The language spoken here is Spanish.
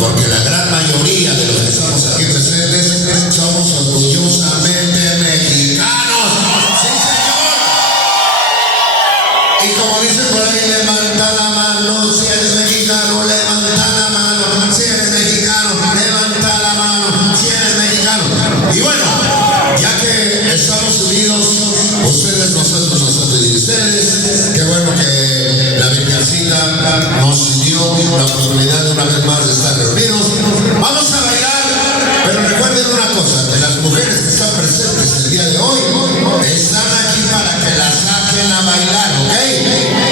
porque la gran mayoría de los que estamos aquí presentes somos orgullosamente mexicanos. ¡Sí, señor! Y como dicen por ahí, levanta la mano si eres mexicano, levanta la mano si eres mexicano, levanta la mano si eres mexicano. Y bueno, ya que estamos unidos, ustedes, nosotros y ustedes, qué bueno que la Virgencita nos dio la oportunidad de una vez más de estar reunidos. Vamos a bailar, pero recuerden una cosa, de las mujeres que están presentes el día de hoy, están aquí para que las saquen a bailar, ¿ok?